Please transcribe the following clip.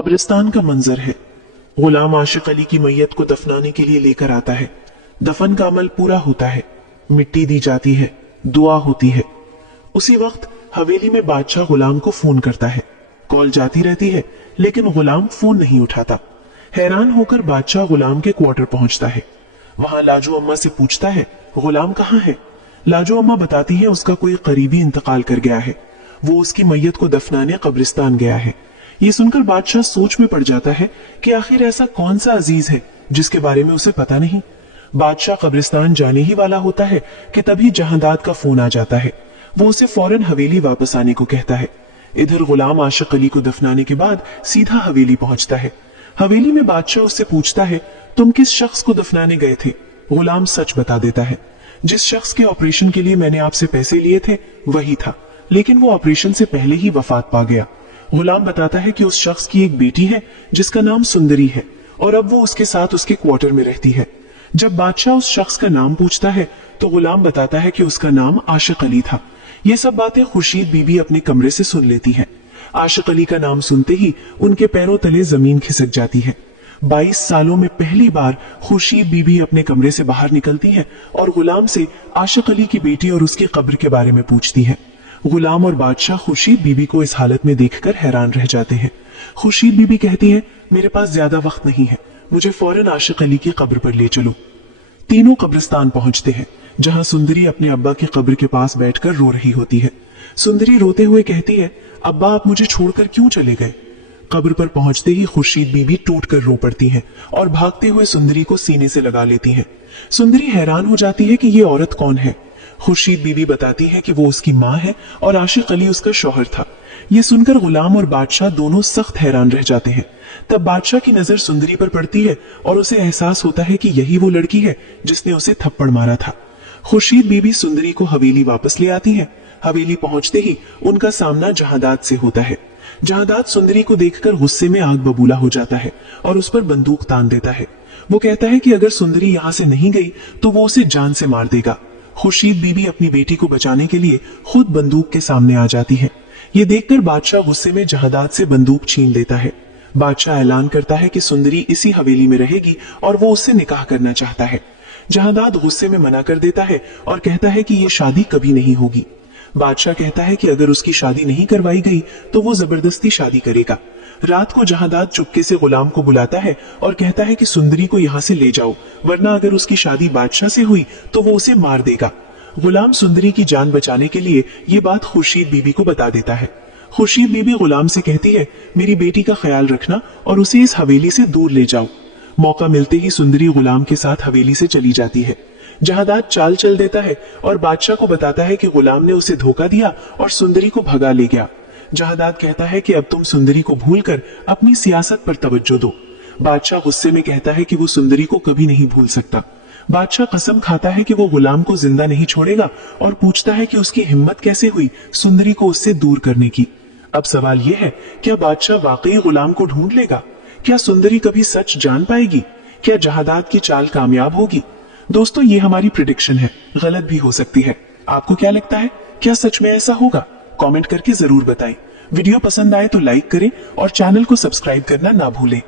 कब्रिस्तान का मंजर है। गुलाम आशिक अली की मैयत को दफनाने के लिए लेकर आता है। दफन का अमल पूरा होता है, मिट्टी दी जाती है, दुआ होती है। उसी वक्त हवेली में बादशाह गुलाम को फोन करता है। कॉल जाती रहती है लेकिन गुलाम फोन नहीं उठाता। हैरान होकर बादशाह गुलाम के क्वार्टर पहुंचता है। वहां लाजो अम्मा से पूछता है, गुलाम कहाँ है? लाजो अम्मा बताती है उसका कोई करीबी इंतकाल कर गया है, वो उसकी मैयत को दफनाने कब्रिस्तान गया है। ये सुनकर बादशाह सोच में पड़ जाता है कि आखिर ऐसा कौन सा अजीज है जिसके बारे में उसे पता नहीं। बादशाह कब्रिस्तान जाने ही वाला होता है कि तभी जहांदाद का फोन आ जाता है। वो उसे फौरन हवेली वापस आने को कहता है। इधर गुलाम आशिक अली को दफनाने के बाद सीधा हवेली पहुंचता है। हवेली में बादशाह उससे पूछता है, तुम किस शख्स को दफनाने गए थे? गुलाम सच बता देता है। जिस शख्स के ऑपरेशन के लिए मैंने आपसे पैसे लिए थे वही था, लेकिन वो ऑपरेशन से पहले ही वफात पा गया। गुलाम बताता है कि उस शख्स की एक बेटी है जिसका नाम सुंदरी है और अब वो उसके साथ उसके क्वार्टर में रहती है। जब बादशाह उस शख्स का नाम पूछता है तो गुलाम बताता है कि उसका नाम आशिक अली था। ये सब बातें खुर्शीद बीबी अपने कमरे से सुन लेती हैं। आशिक अली का नाम सुनते ही उनके पैरों तले जमीन खिसक जाती है। 22 सालों में पहली बार खुर्शीद बीबी अपने कमरे से बाहर निकलती है और गुलाम से आशिक अली की बेटी और उसकी कब्र के बारे में पूछती है। गुलाम और बादशाह खुर्शीद बीबी को इस हालत में देखकर हैरान रह जाते हैं। खुर्शीद बीबी कहती है, मेरे पास ज्यादा वक्त नहीं है, मुझे फौरन आशिक अली की कब्र पर ले चलो। तीनों कब्रिस्तान पहुंचते हैं जहां सुंदरी अपने अब्बा की कब्र के पास बैठकर रो रही होती है। सुंदरी रोते हुए कहती है, अब्बा आप मुझे छोड़कर क्यों चले गए? कब्र पर पहुंचते ही खुर्शीद बीबी टूटकर रो पड़ती हैं और भागते हुए सुंदरी को सीने से लगा लेती हैं। सुंदरी हैरान हो जाती है कि ये औरत कौन है। खुर्शीद बीबी बताती है कि वो उसकी माँ है और आशिक अली उसका शौहर था। ये सुनकर गुलाम और बादशाह दोनों सख्त हैरान रह जाते हैं। तब बादशाह की नजर सुंदरी पर पड़ती है और उसे एहसास होता है कि यही वो लड़की है जिसने उसे थप्पड़ मारा था। खुर्शीद बीबी सुंदरी को हवेली वापस ले आती है। हवेली पहुंचते ही उनका सामना जहांदाद से होता है। जहांदाद सुंदरी को देखकर गुस्से में आग बबूला हो जाता है और उस पर बंदूक तान देता है। वो कहता है कि अगर सुंदरी यहाँ से नहीं गई तो वो उसे जान से मार देगा। खुर्शीद बीबी अपनी बेटी को बचाने के लिए खुद बंदूक के सामने आ जाती है। ये देखकर बादशाह गुस्से में जहांदाद से बंदूक छीन लेता है। बादशाह ऐलान करता है कि सुंदरी इसी हवेली में रहेगी और वो उससे निकाह करना चाहता है। जहांदाद गुस्से में मना कर देता है और कहता है कि ये शादी कभी नहीं होगी। बादशाह कहता है कि अगर उसकी शादी नहीं करवाई गई तो वो जबरदस्ती शादी करेगा। रात को जहांदाद चुपके से गुलाम को बुलाता है और कहता है कि सुंदरी को यहाँ से ले जाओ, वरना अगर उसकी शादी बादशाह से हुई तो वो उसे मार देगा। गुलाम सुंदरी की जान बचाने के लिए ये बात खुर्शीद बीबी को बता देता है। खुर्शीद बीबी गुलाम से कहती है, मेरी बेटी का ख्याल रखना और उसे इस हवेली से दूर ले जाओ। मौका मिलते ही सुंदरी गुलाम के साथ हवेली से चली जाती है। जहांदाद चाल चल देता है और बादशाह को बताता है कि गुलाम ने उसे धोखा दिया और सुंदरी को भगा ले गया। जहांदाद कहता है कि अब तुम सुंदरी को भूलकर अपनी सियासत पर तवज्जो दो। बादशाह गुस्से में कहता है कि वो सुंदरी को कभी नहीं भूल सकता। बादशाह कसम खाता है कि वो गुलाम को जिंदा नहीं छोड़ेगा और पूछता है कि उसकी हिम्मत कैसे हुई सुंदरी को उससे दूर करने की। अब सवाल यह है, क्या बादशाह वाकई गुलाम को ढूंढ लेगा? क्या सुंदरी कभी सच जान पाएगी? क्या जहांदाद की चाल कामयाब होगी? दोस्तों, ये हमारी प्रिडिक्शन है, गलत भी हो सकती है। आपको क्या लगता है, क्या सच में ऐसा होगा? कमेंट करके जरूर बताएं। वीडियो पसंद आए तो लाइक करें और चैनल को सब्सक्राइब करना ना भूलें।